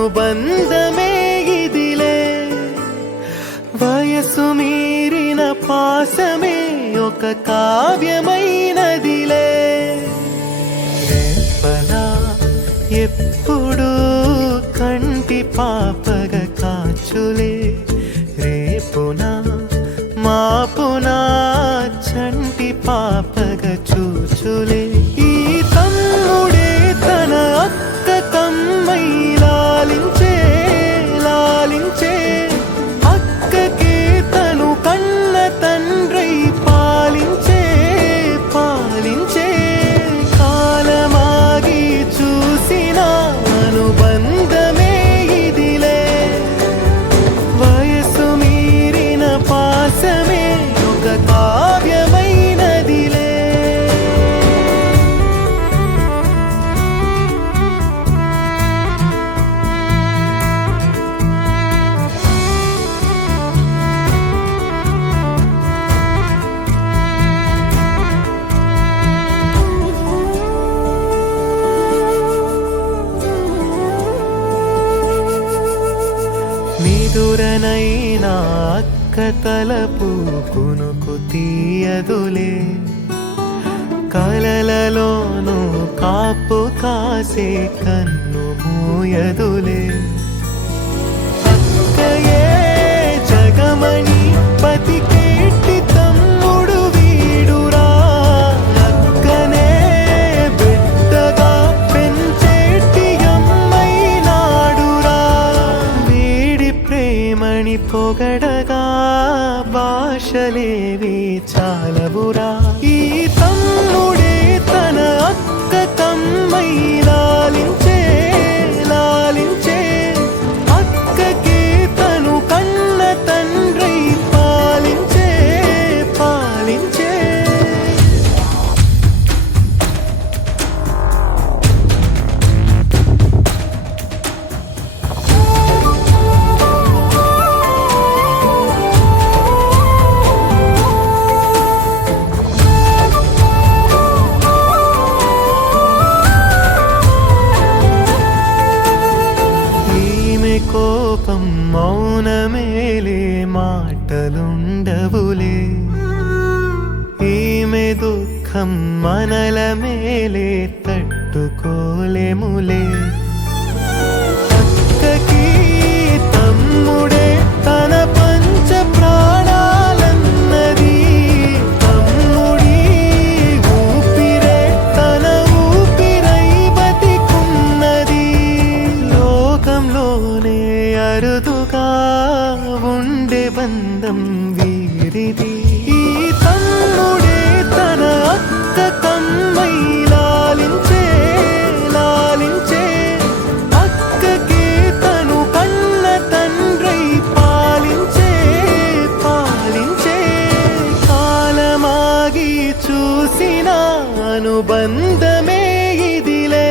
అనుబంధమే ఇదిలే వయసు మీరిన పాసమే ఒక కావ్యమైనదిలే రేపలా ఎప్పుడు కంటి పాపగ కాచులే రేపునా మాపునా చంటి పాపగ చూచులే ఈ తమ్ముడే తన అక్క కమ్మై లాలించే లాలించే అక్కకే తను కన్న తండ్రై పాలించే పాలించే కాలమాగి చూసిన అనుబంధమే ఇదిలే వయసు మీరిన పాసమే ఒక కావ్యమైనదిలే నిదురనైనా అక్క తలపు కునుకు తీయదులే కలలలోనూ కాపు కాసే కన్ను మూయదులే అక్కయే జగమణి బతికేటి తమ్ముడు వీడురా అక్కనే బిడ్డగా పెంచేటి అమ్మైనాడురా వీడి ప్రేమని పొగడగా భాషలేవి చాలవురా ఈ తమ్ముడే తన అక్క కమ్మై లాలించే లాలించే అక్కకే తను కన్న తండ్రై పాలించే పాలించే కోపం మౌనమేలే మాటలుండవులే ఈమె దుఃఖం మనల మేలే తట్టుకోలేములే అక్కకి తమ్ముడే తన పంచ ప్రాణాలన్నది తమ్ముడి ఊపిరే తన ఊపిరై బతికున్నది లోకంలోనే అరుదుగా ఉండే బంధం వీరిది ఈ తమ్ముడే తన అక్క కమ్మై లాలించే లాలించే అక్కకే తను కన్న తండ్రై పాలించే పాలించే కాలమాగి చూసిన అనుబంధమే ఇదిలే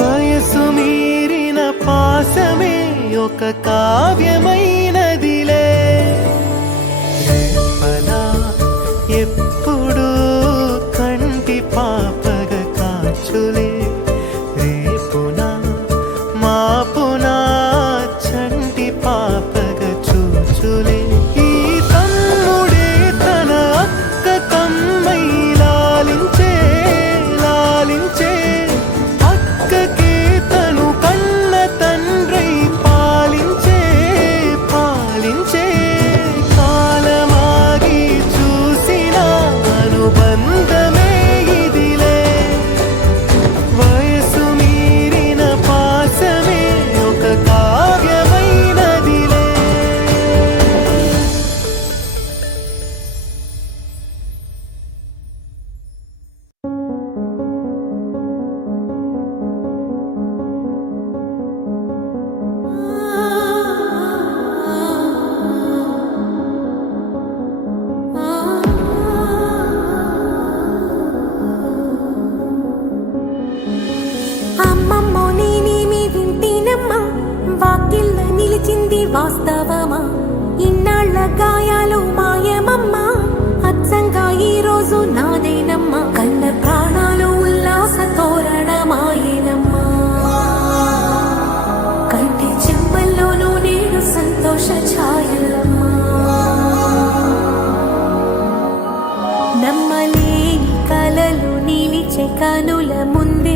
వయసు మీరిన పాసమే ఒక కావ్యమైనదిలే రేపలా ఎప్పుడు కంటి పాపగ కాచులే రేపునా మాపునా చంటి పాపగ చూచులే ఈ తమ్ముడే తన అక్క కమ్మై లాలించే లాలించే అక్కకే తను కన్న తండ్రై పాలించే పాలించే కాలమాగి చూసిన అనుబంధమే ఇదిలే వయసు మీరిన పాసమే ఒక కావ్యమైనదిలే అమ్మమ్మో నేనేమి వింటేనమ్మా వాకిళ్ళ నిలిచింది వాస్తవమా ఇన్నాళ్ళ గాయాలు మాయమమ్మా అచ్చంగా ఈ రోజు నాదేనమ్మా కన్న ప్రాణాలు ఉల్లాస తోరణమాయేనమ్మా నమ్మలేని కలలు నిలిచే కనుల ముందే